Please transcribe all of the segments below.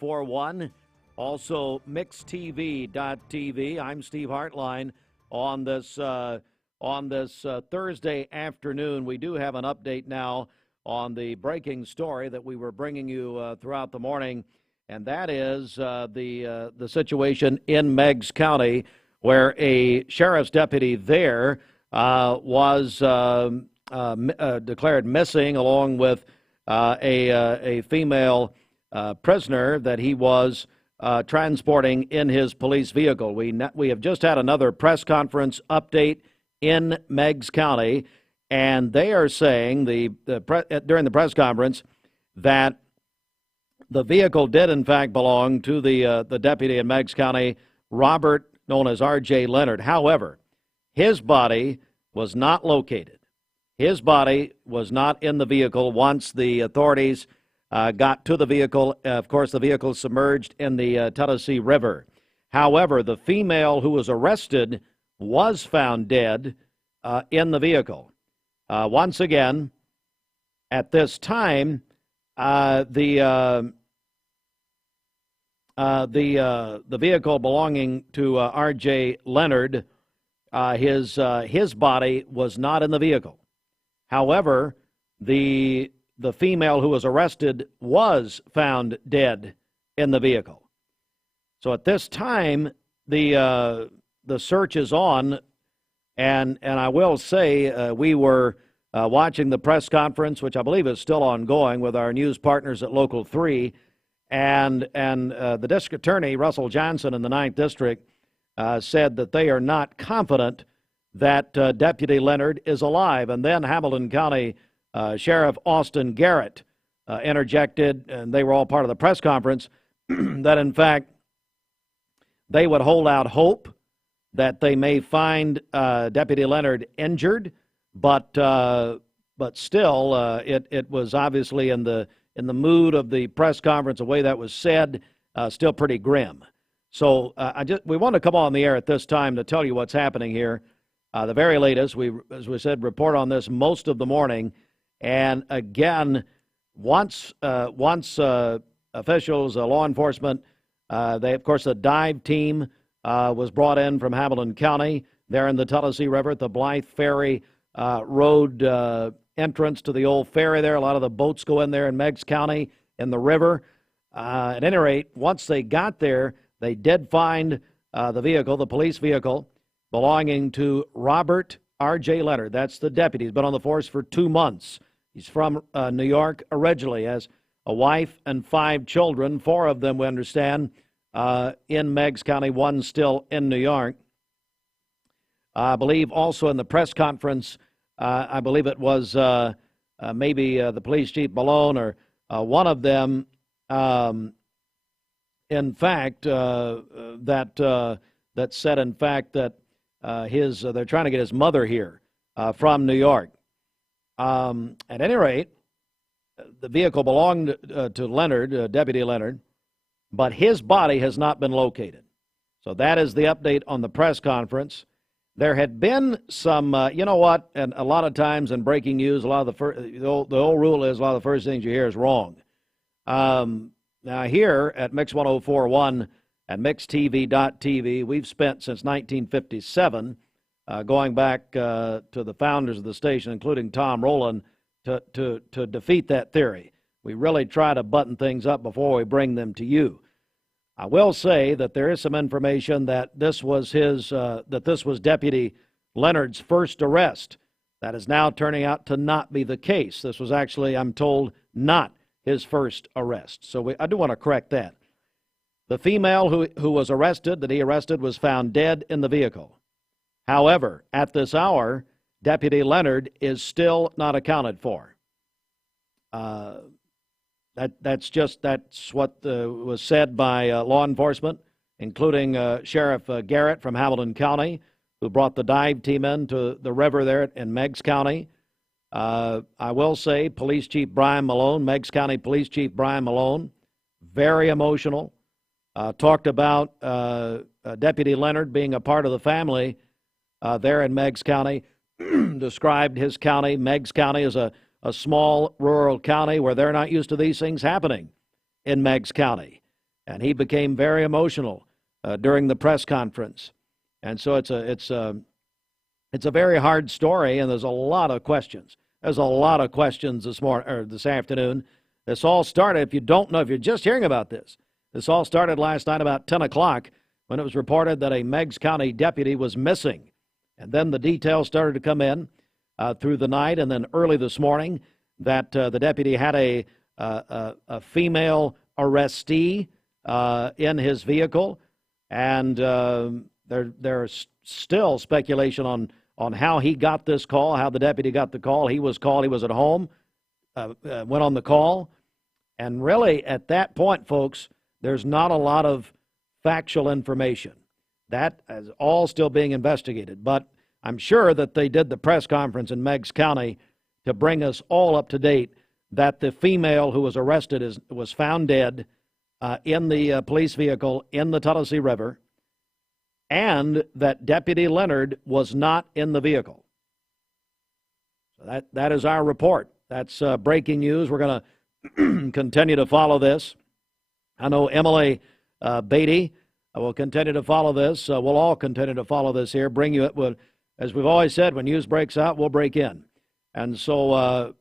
1041. Also, mixtv.tv. I'm Steve Hartline on this Thursday afternoon. We do have an update now on the breaking story that we were bringing you throughout the morning, and that is the situation in Meigs County, where a sheriff's deputy there was declared missing, along with a female prisoner that he was transporting in his police vehicle. We have just had another press conference update in Meigs County, and they are saying during the press conference that the vehicle did in fact belong to the deputy in Meigs County, Robert, known as R.J. Leonard. However, his body was not located. His body was not in the vehicle once the authorities got to the vehicle. Of course, the vehicle submerged in the Tennessee River. However, the female who was arrested was found dead in the vehicle. Once again, at this time, the vehicle belonging to R.J. Leonard, his body was not in the vehicle. However, the female who was arrested was found dead in the vehicle. So at this time, the search is on, and I will say we were watching the press conference, which I believe is still ongoing, with our news partners at Local 3, and the district attorney, Russell Johnson, in the 9th District, said that they are not confident that Deputy Leonard is alive. And then Hamilton County Sheriff Austin Garrett interjected, and they were all part of the press conference, that in fact they would hold out hope that they may find Deputy Leonard injured, but still it was obviously in the mood of the press conference, the way that was said, still pretty grim. So we want to come on the air at this time to tell you what's happening here. The very latest, as we said, report on this most of the morning. And again, once officials, law enforcement, of course, the dive team was brought in from Hamilton County there in the Tennessee River at the Blythe Ferry Road entrance to the old ferry there. A lot of the boats go in there in Meigs County in the river. At any rate, once they got there, they did find the vehicle, the police vehicle, belonging to Robert R.J. Leonard. That's the deputy. He's been on the force for 2 months. He's from New York originally, has a wife and 5 children, 4 of them, we understand, in Meigs County, 1 still in New York. I believe also in the press conference, I believe it was maybe the police chief Malone or one of them, in fact, that said, in fact, that they're trying to get his mother here from New York. At any rate, the vehicle belonged to Leonard, Deputy Leonard, but his body has not been located. So that is the update on the press conference. There had been some, you know what, and a lot of times in breaking news, a lot of the old rule is a lot of the first things you hear is wrong. Now here at Mix 1041 and mixtv.tv, we've spent since 1957, going back to the founders of the station, including Tom Rowland, to defeat that theory. We really try to button things up before we bring them to you. I will say that there is some information that this was Deputy Leonard's first arrest. That is now turning out to not be the case. This was actually, I'm told, not his first arrest. So I do want to correct that. The female who was arrested, that he arrested, was found dead in the vehicle. However, at this hour, Deputy Leonard is still not accounted for. That's what was said by law enforcement, including Sheriff Garrett from Hamilton County, who brought the dive team into the river there in Meigs County. I will say Police Chief Brian Malone, Meigs County Police Chief Brian Malone, very emotional, talked about Deputy Leonard being a part of the family there in Meigs County, described his county, Meigs County, as a small rural county where they're not used to these things happening in Meigs County. and he became very emotional during the press conference. And so it's a very hard story, and there's a lot of questions. There's a lot of questions this afternoon. This all started, if you don't know, if you're just hearing about this, this all started last night about 10 o'clock when it was reported that a Meigs County deputy was missing. And then the details started to come in through the night, and then early this morning that the deputy had a female arrestee in his vehicle, and there's still speculation on how he got this call, how the deputy got the call. He was called, he was at home, went on the call, and really at that point, folks, there's not a lot of factual information. That is all still being investigated, but I'm sure that they did the press conference in Meigs County to bring us all up to date that the female who was arrested was found dead in the police vehicle in the Tennessee River, and that Deputy Leonard was not in the vehicle. So that is our report. That's breaking news. We're going to continue to follow this. I know Emily Beatty will continue to follow this. We'll all continue to follow this here, bring you it. As we've always said, when news breaks out, we'll break in. And so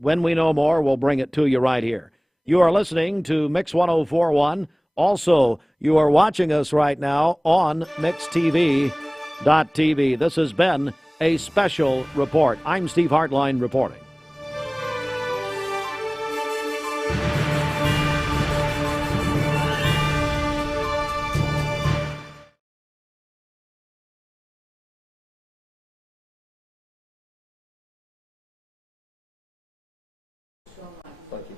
when we know more, we'll bring it to you right here. You are listening to Mix 1041. Also, you are watching us right now on MixTV.tv. This has been a special report. I'm Steve Hartline reporting. Thank you.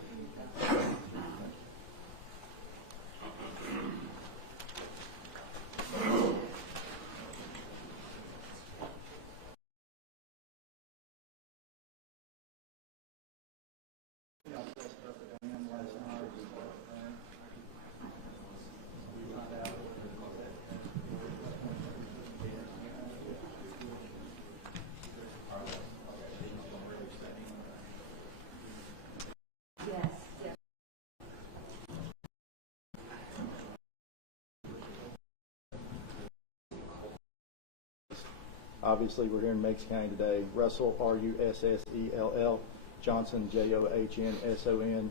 Obviously, we're here in Meigs County today. Russell, R-U-S-S-E-L-L, Johnson, J-O-H-N-S-O-N.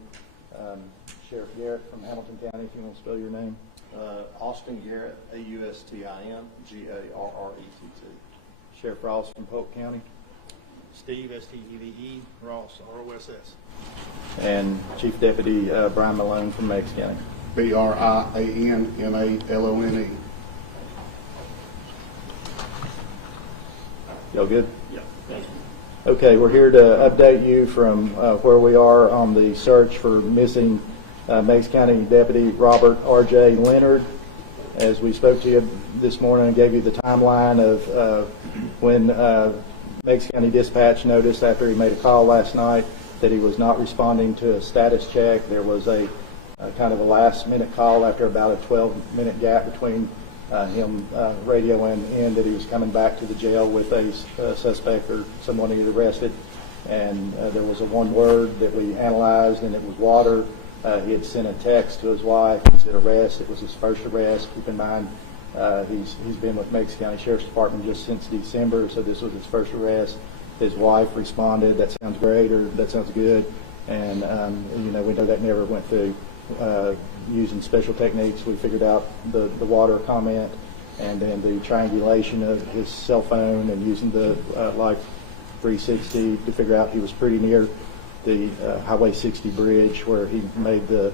Sheriff Garrett from Hamilton County, if you want to spell your name. Austin Garrett, A-U-S-T-I-N-G-A-R-R-E-T-T. Sheriff Ross from Polk County. Steve, S-T-E-V-E, Ross, R-O-S-S. And Chief Deputy Brian Malone from Meigs County. B-R-I-A-N-M-A-L-O-N-E. Y'all good? Yeah. Okay, we're here to update you from where we are on the search for missing Meigs County Deputy Robert R.J. Leonard. As we spoke to you this morning and gave you the timeline of when Meigs County Dispatch noticed after he made a call last night that he was not responding to a status check. There was a kind of a last-minute call after about a 12-minute gap between him radioing in that he was coming back to the jail with a suspect or someone he had arrested, and there was a one word that we analyzed, and it was water. He had sent a text to his wife and said arrest. It was his first arrest. Keep in mind he's been with Meigs County Sheriff's Department just since December, so this was his first arrest. His wife responded, "That sounds great," or "That sounds good," and we know that never went through. Using special techniques, we figured out the water comment, and then the triangulation of his cell phone, and using the Life 360 to figure out he was pretty near the Highway 60 bridge where he made the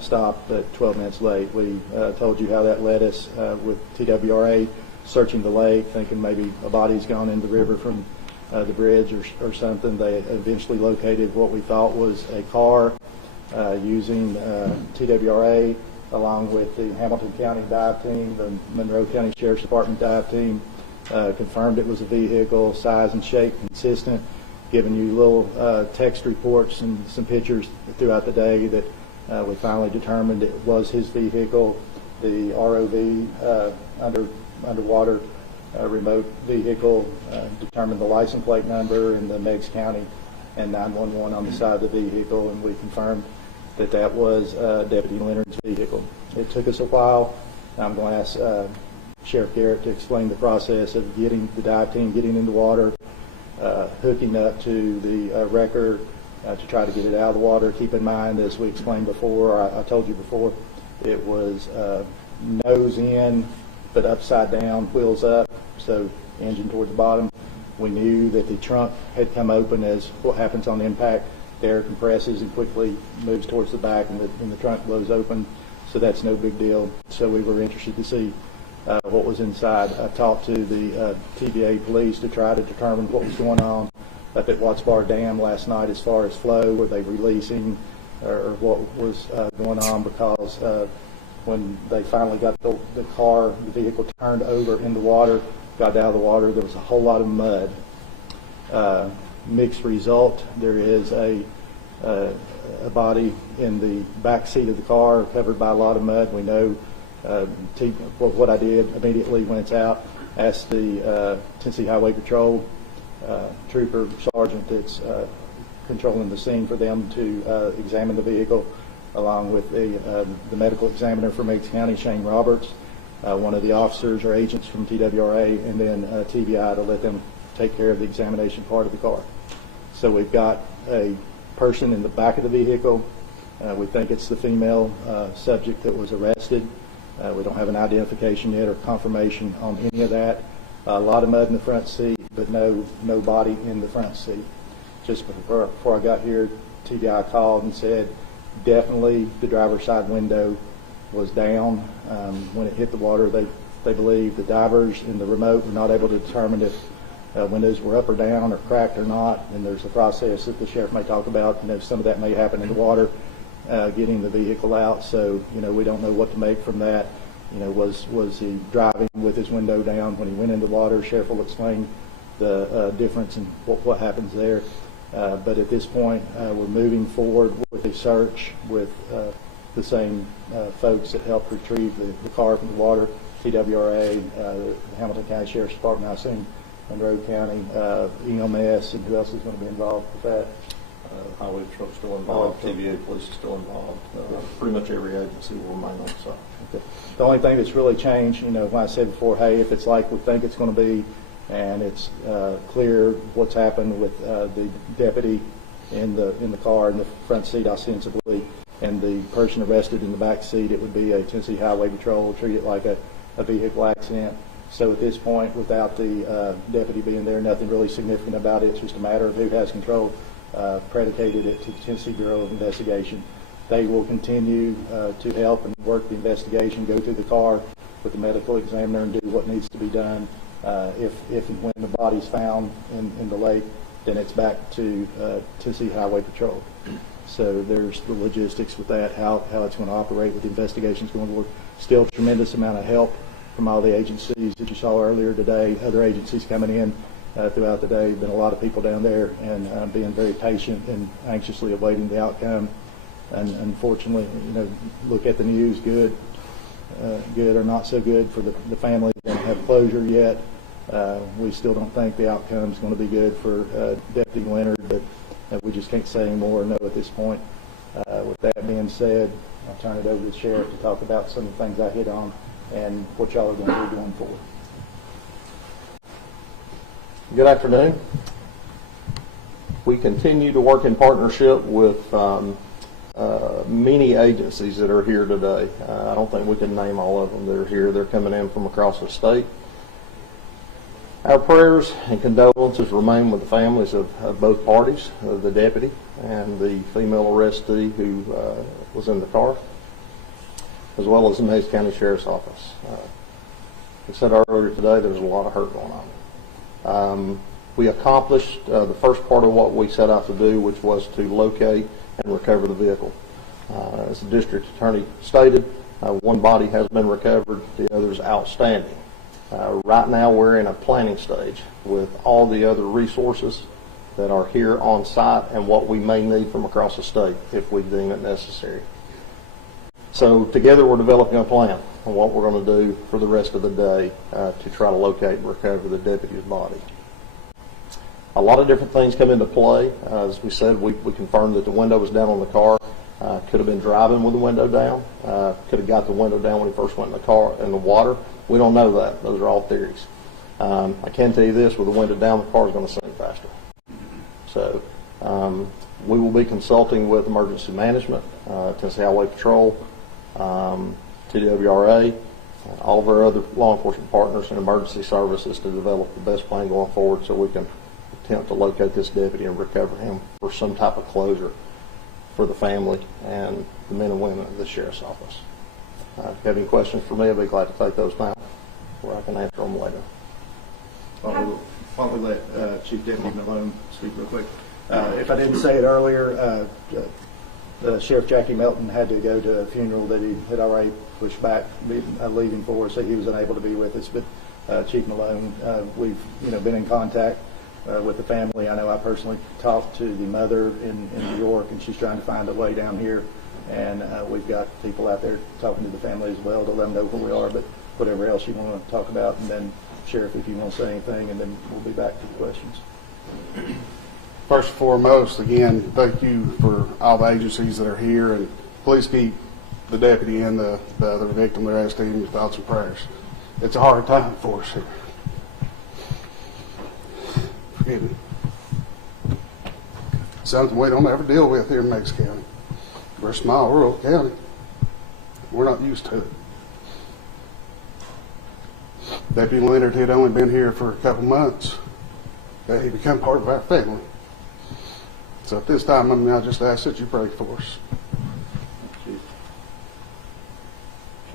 stop at 12 minutes late. We told you how that led us with TWRA searching the lake, thinking maybe a body's gone in the river from the bridge or something. They eventually located what we thought was a car. Using TWRA along with the Hamilton County dive team, the Monroe County Sheriff's Department dive team, confirmed it was a vehicle, size and shape consistent, giving you little text reports and some pictures throughout the day that we finally determined it was his vehicle. The ROV, underwater remote vehicle, determined the license plate number and the Meigs County and 911 on the side of the vehicle, and we confirmed that was Deputy Leonard's vehicle. It took us a while. I'm going to ask Sheriff Garrett to explain the process of getting the dive team getting in the water, hooking up to the wrecker to try to get it out of the water. Keep in mind, as we explained before, I told you before, it was nose in but upside down, wheels up, so engine towards the bottom. We knew that the trunk had come open, as what happens on impact. The air compresses and quickly moves towards the back, and the trunk blows open, so that's no big deal. So we were interested to see what was inside. I talked to the TVA police to try to determine what was going on up at Watts Bar Dam last night as far as flow. Were they releasing or what was going on? Because when they finally got the vehicle turned over in the water, got out of the water, there was a whole lot of mud. Mixed result. There is a body in the back seat of the car covered by a lot of mud. We know what I did immediately when it's out, asked the Tennessee Highway Patrol trooper sergeant that's controlling the scene for them to examine the vehicle, along with the medical examiner from Meigs County, Shane Roberts, one of the officers or agents from TWRA, and then TBI to let them take care of the examination part of the car. So we've got a person in the back of the vehicle. We think it's the female subject that was arrested. We don't have an identification yet or confirmation on any of that. A lot of mud in the front seat, but no body in the front seat. Just before I got here, TBI called and said definitely the driver's side window was down. When it hit the water, they believe the divers in the remote were not able to determine if windows were up or down or cracked or not, and there's a process that the sheriff may talk about. Some of that may happen in the water, getting the vehicle out. So we don't know what to make from that. Was he driving with his window down when he went into the water? Sheriff will explain the difference and what happens there. But at this point, we're moving forward with a search with the same folks that helped retrieve the car from the water, TWRA, the Hamilton County Sheriff's Department, I assume, Monroe County, EMS, and who else is going to be involved with that? Highway patrol's still involved, TVA police is still involved. Pretty much every agency will remain on site. Okay. The only thing that's really changed, when I said before, hey, if it's like we think it's going to be, and it's clear what's happened with the deputy in the car in the front seat ostensibly, and the person arrested in the back seat, it would be a Tennessee Highway Patrol, treat it like a vehicle accident. So at this point, without the deputy being there, nothing really significant about it. It's just a matter of who has control. Predicated it to the Tennessee Bureau of Investigation. They will continue to help and work the investigation, go through the car with the medical examiner and do what needs to be done. If and when the body's found in the lake, then it's back to Tennessee Highway Patrol. So there's the logistics with that, how it's going to operate with the investigations going forward. Still a tremendous amount of help from all the agencies that you saw earlier today, other agencies coming in throughout the day. Been a lot of people down there and being very patient and anxiously awaiting the outcome. And unfortunately, look at the news, good or not so good for the family. They don't have closure yet. We still don't think the outcome is going to be good for Deputy Leonard, but we just can't say any more or know at this point. With that being said, I'll turn it over to the sheriff to talk about some of the things I hit on and what y'all are going to do going forward. Good afternoon. We continue to work in partnership with many agencies that are here today. I don't think we can name all of them that are here. They're coming in from across the state. Our prayers and condolences remain with the families of both parties, the deputy and the female arrestee who was in the car, as well as the Meigs County Sheriff's Office. I said earlier today, there's a lot of hurt going on. We accomplished the first part of what we set out to do, which was to locate and recover the vehicle. As the district attorney stated, one body has been recovered, the other is outstanding. Right now we're in a planning stage with all the other resources that are here on site and what we may need from across the state if we deem it necessary. So together we're developing a plan on what we're going to do for the rest of the day to try to locate and recover the deputy's body. A lot of different things come into play. As we said, we confirmed that the window was down on the car. Could have been driving with the window down. Could have got the window down when he first went in the car in the water. We don't know that. Those are all theories. I can tell you this: with the window down, the car is going to sink faster. So we will be consulting with emergency management, Tennessee Highway Patrol, TWRA, all of our other law enforcement partners and emergency services to develop the best plan going forward so we can attempt to locate this deputy and recover him for some type of closure for the family and the men and women of the Sheriff's Office. If you have any questions for me, I'd be glad to take those now, or I can answer them later. Why don't we let Chief Deputy Malone speak real quick? If I didn't say it earlier, Sheriff Jackie Melton had to go to a funeral that he had already pushed back leaving for, so he was unable to be with us. But Chief Malone, we've been in contact with the family. I know I personally talked to the mother in New York, and she's trying to find a way down here. And we've got people out there talking to the family as well to let them know where we are. But whatever else you want to talk about, and then Sheriff, if you want to say anything, and then we'll be back to the questions. First and foremost, again, thank you for all the agencies that are here, and please keep the deputy and the other victim there as team in your thoughts and prayers. It's a hard time for us here. Forgive me. Something we don't ever deal with here in Meigs County. We're a small rural county. We're not used to it. Deputy Leonard had only been here for a couple months. He became part of our family. So at this time, I just ask that you pray for us. Chief.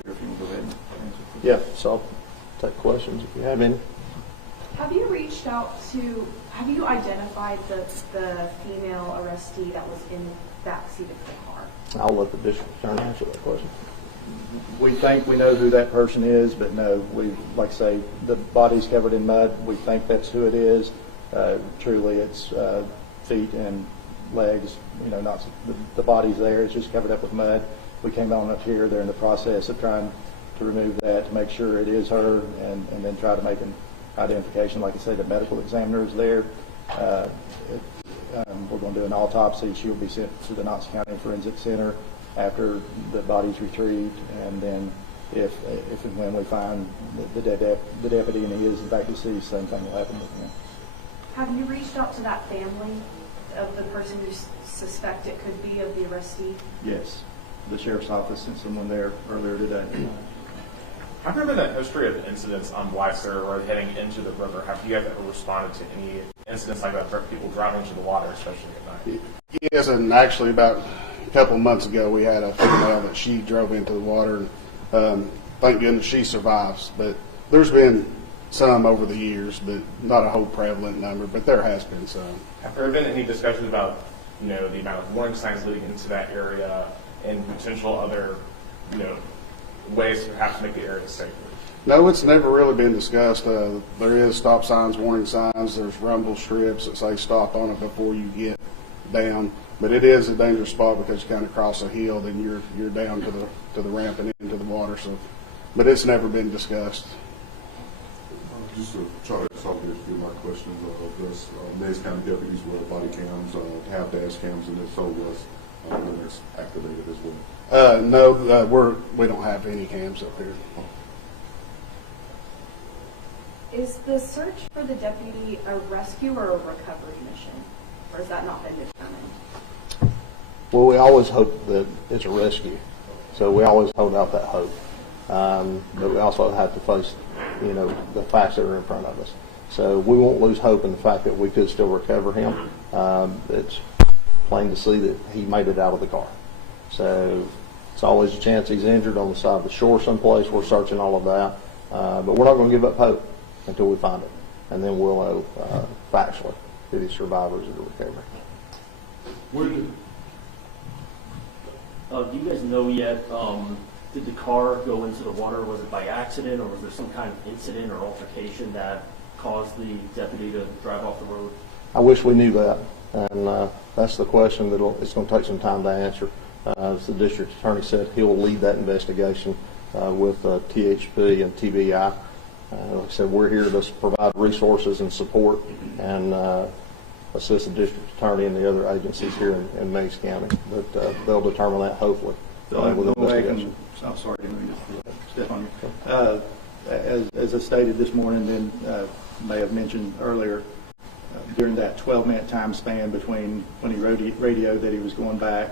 Sheriff, you want to go ahead and answer? Yeah, so I'll take questions if you have any. Have you reached out to, have you identified the female arrestee that was in the backseat of the car? I'll let the district attorney answer that question. We think we know who that person is, but no, like I say, the body's covered in mud. We think that's who it is. Truly, it's feet and legs. Not the body's there. It's just covered up with mud. We came on up here. They're in the process of trying to remove that to make sure it is her, and then try to make an identification. Like I say, the medical examiner is there. We're going to do an autopsy. She will be sent to the Knox County Forensic Center after the body's retrieved, and then if and when we find the deputy and he is in fact deceased, same thing will happen with him. Have you reached out to that family of the person you suspect it could be of the arrestee? Yes, the sheriff's office sent someone there earlier today. Have there been a history of incidents on Weiser or heading into the river? Have you guys ever responded to any incidents like that, people driving into the water, especially at night? Yes, and actually about a couple of months ago, we had a female that she drove into the water, and thank goodness she survives. But there's been some over the years, but not a whole prevalent number, but there has been some. Have there been any discussions about, the amount of warning signs leading into that area and potential other, ways to perhaps make the area safer? No, it's never really been discussed. There is stop signs, warning signs. There's rumble strips that say stop on it before you get down. But it is a dangerous spot because you kind of cross a hill, then you're down to the ramp and into the water. So, but it's never been discussed. Just to try to solve a few of my questions, does Meigs County deputies wear body cams, have dash cams, and if so, was when it's activated as well? No, we don't have any cams up here. Is the search for the deputy a rescue or a recovery mission, or has that not been determined? Well, we always hope that it's a rescue, so we always hold out that hope. But we also have to face, the facts that are in front of us. So we won't lose hope in the fact that we could still recover him. It's plain to see that he made it out of the car. So it's always a chance he's injured on the side of the shore someplace. We're searching all of that. But we're not going to give up hope until we find it. And then we'll know factually who these survivors of the recovery. Do you guys know yet, did the car go into the water? Was it by accident, or was there some kind of incident or altercation that caused the deputy to drive off the road? I wish we knew that, and that's the question that it's going to take some time to answer. As the district attorney said, he will lead that investigation with THP and TBI. Like I said, we're here to provide resources and support, and assistant district attorney and the other agencies here in Meigs County. But they'll determine that hopefully with investigation. I'm sorry, let me just step on you. As I stated this morning, and may have mentioned earlier, during that 12-minute time span between when he radioed that he was going back,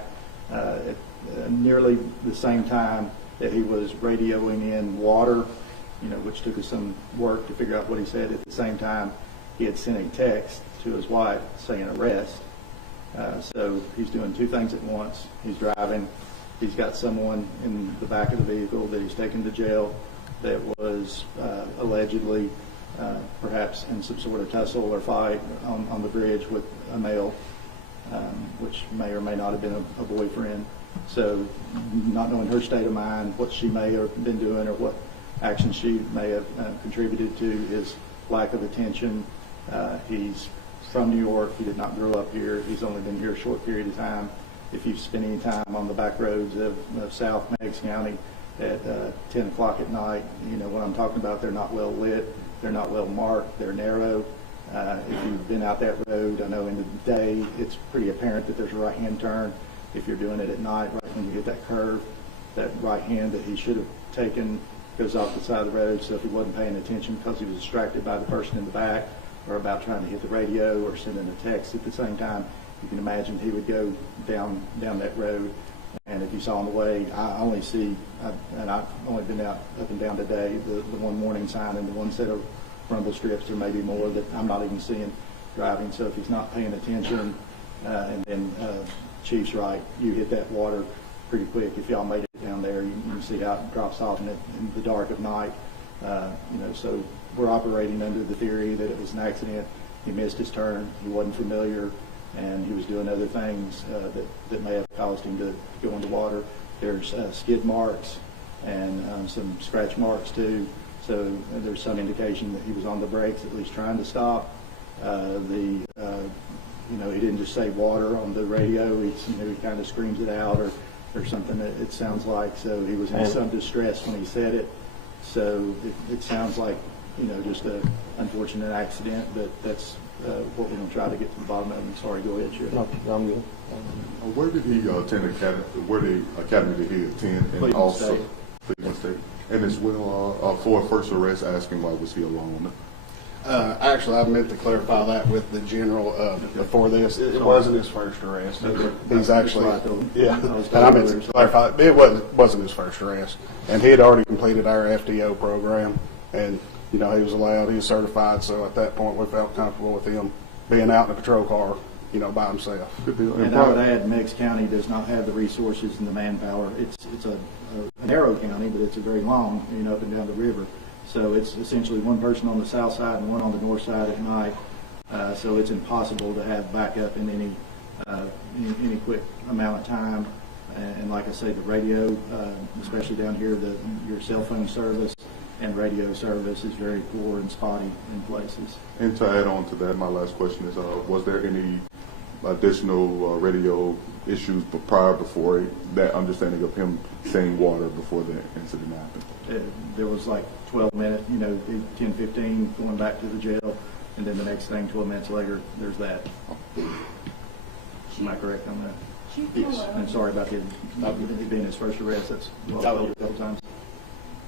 at nearly the same time that he was radioing in water, which took us some work to figure out what he said. At the same time, he had sent a text to his wife saying arrest. So he's doing two things at once. He's driving. He's got someone in the back of the vehicle that he's taken to jail that was allegedly perhaps in some sort of tussle or fight on the bridge with a male, which may or may not have been a boyfriend. So not knowing her state of mind, what she may have been doing or what action she may have contributed to his lack of attention. He's from New York. He did not grow up here. He's only been here a short period of time. If you've spent any time on the back roads of South Meigs County at 10 o'clock at night, you know what I'm talking about. They're not well lit. They're not well marked. They're narrow. If you've been out that road, I know in the day it's pretty apparent that there's a right-hand turn. If you're doing it at night, right when you hit that curve, that right hand that he should have taken goes off the side of the road. So if he wasn't paying attention because he was distracted by the person in the back or about trying to hit the radio or sending a text at the same time, you can imagine he would go down that road. And if you saw on the way, I only see, and I've only been out up and down today, the one warning sign and the one set of rumble strips. There may be more that I'm not even seeing driving. So if he's not paying attention, and then Chief's right, you hit that water pretty quick. If y'all made it down there, you can see how it drops off in the dark of night. So we're operating under the theory that it was an accident. He missed his turn. He wasn't familiar, and he was doing other things that may have caused him to go into water. There's skid marks and some scratch marks too. So there's some indication that he was on the brakes, at least trying to stop. He didn't just say water on the radio. He kind of screams it out or something. It sounds like. So he was in some distress when he said it. So it sounds like just an unfortunate accident, but that's what we're going to try to get to the bottom of. I'm sorry, go ahead, Sheriff. No, I'm good. Where did he attend academy? Where the academy did he attend? And Cleveland also State. Cleveland State. And as well, for a first arrest, asking why was he alone? Actually, I meant to clarify that with the general before this. It wasn't his first arrest. He's actually, yeah. And I meant to clarify it wasn't his first arrest. And he had already completed our FDO program, and he was allowed. He was certified. So at that point, we felt comfortable with him being out in a patrol car, by himself. Good deal. And I would add, Meigs County does not have the resources and the manpower. It's a narrow county, but it's a very long, up and down the river. So it's essentially one person on the south side and one on the north side at night. So it's impossible to have backup in any quick amount of time. And like I say, the radio, especially down here, your cell phone service and radio service is very poor and spotty in places. And to add on to that, my last question is, was there any additional radio issues before that understanding of him saying water before the incident happened? There was like 12 minutes, 10, 15 going back to the jail, and then the next thing, 12 minutes later, there's that. Am I correct on that? Yes. I'm sorry about it being his first arrest. That's what I've told a couple times.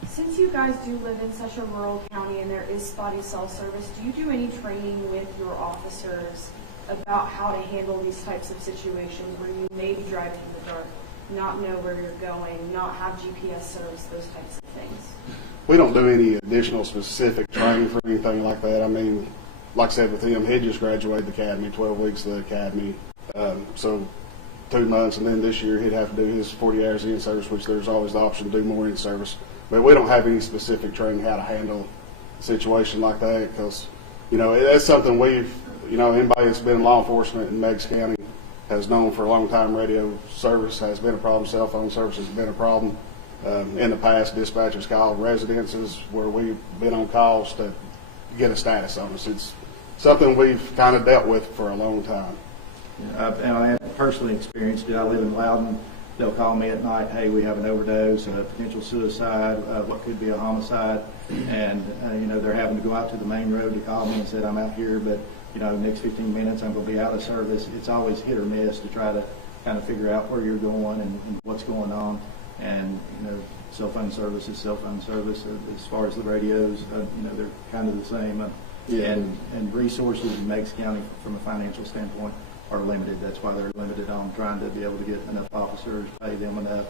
Since you guys do live in such a rural county and there is spotty cell service, do you do any training with your officers about how to handle these types of situations where you may be driving in the dark, not know where you're going, not have GPS service, those types of things? We don't do any additional specific training for anything like that. I mean, like I said with him, he just graduated the academy, 12 weeks of the academy. So 2 months, and then this year he'd have to do his 40 hours in service, which there's always the option to do more in service. But we don't have any specific training how to handle a situation like that because, that's something we've, anybody that's been in law enforcement in Meigs County has known for a long time. Radio service has been a problem. Cell phone service has been a problem. In the past, dispatchers called residences where we've been on calls to get a status on us. It's something we've kind of dealt with for a long time. And I have personally experienced it. I live in Loudon. They'll call me at night, hey, we have an overdose, a potential suicide, what could be a homicide, and they're having to go out to the main road to call me and said, I'm out here, but next 15 minutes I'm going to be out of service. It's always hit or miss to try to kind of figure out where you're going and what's going on. And, cell phone service is cell phone service. As far as the radios, they're kind of the same. Yeah. And resources in Meigs County from a financial standpoint are limited. That's why they're limited on trying to be able to get enough officers, pay them enough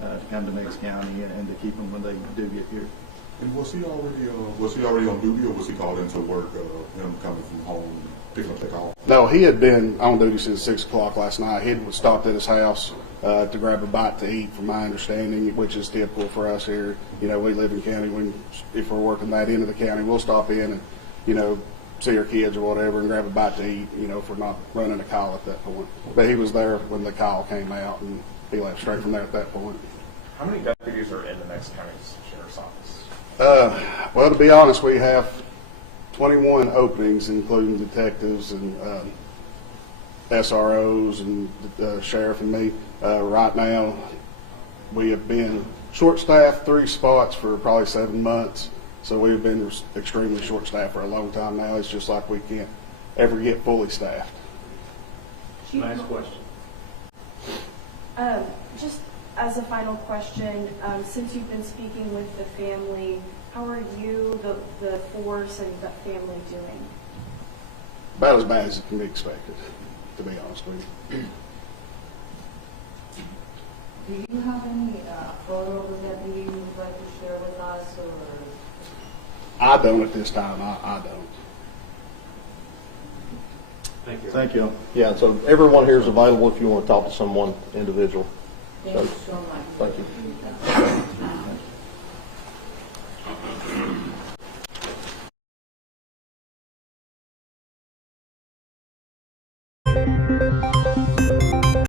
to come to Meigs County and to keep them when they do get here. And was he already on duty, or was he called into work? Him coming from home, picking up the call. No, he had been on duty since 6 o'clock last night. He had stopped at his house to grab a bite to eat, from my understanding, which is typical for us here. We live in county. If we're working that end of the county, we'll stop in and, see our kids or whatever and grab a bite to eat, if we're not running a call at that point. But he was there when the call came out, and he left straight from there at that point. How many deputies are in the Meigs County Sheriff's Office? Well, to be honest, we have 21 openings, including detectives and SROs and the sheriff and me. Right now, we have been short-staffed 3 spots for probably 7 months. So we've been extremely short-staffed for a long time now. It's just like we can't ever get fully staffed. Nice question. Just as a final question, since you've been speaking with the family, how are you, the force, and the family doing? About as bad as it can be expected, to be honest with you. Do you have any photos that you would like to share with us, or? I don't at this time. I don't. Thank you. Thank you. Yeah, so everyone here is available if you want to talk to someone individual. Thank you so much. Thank you.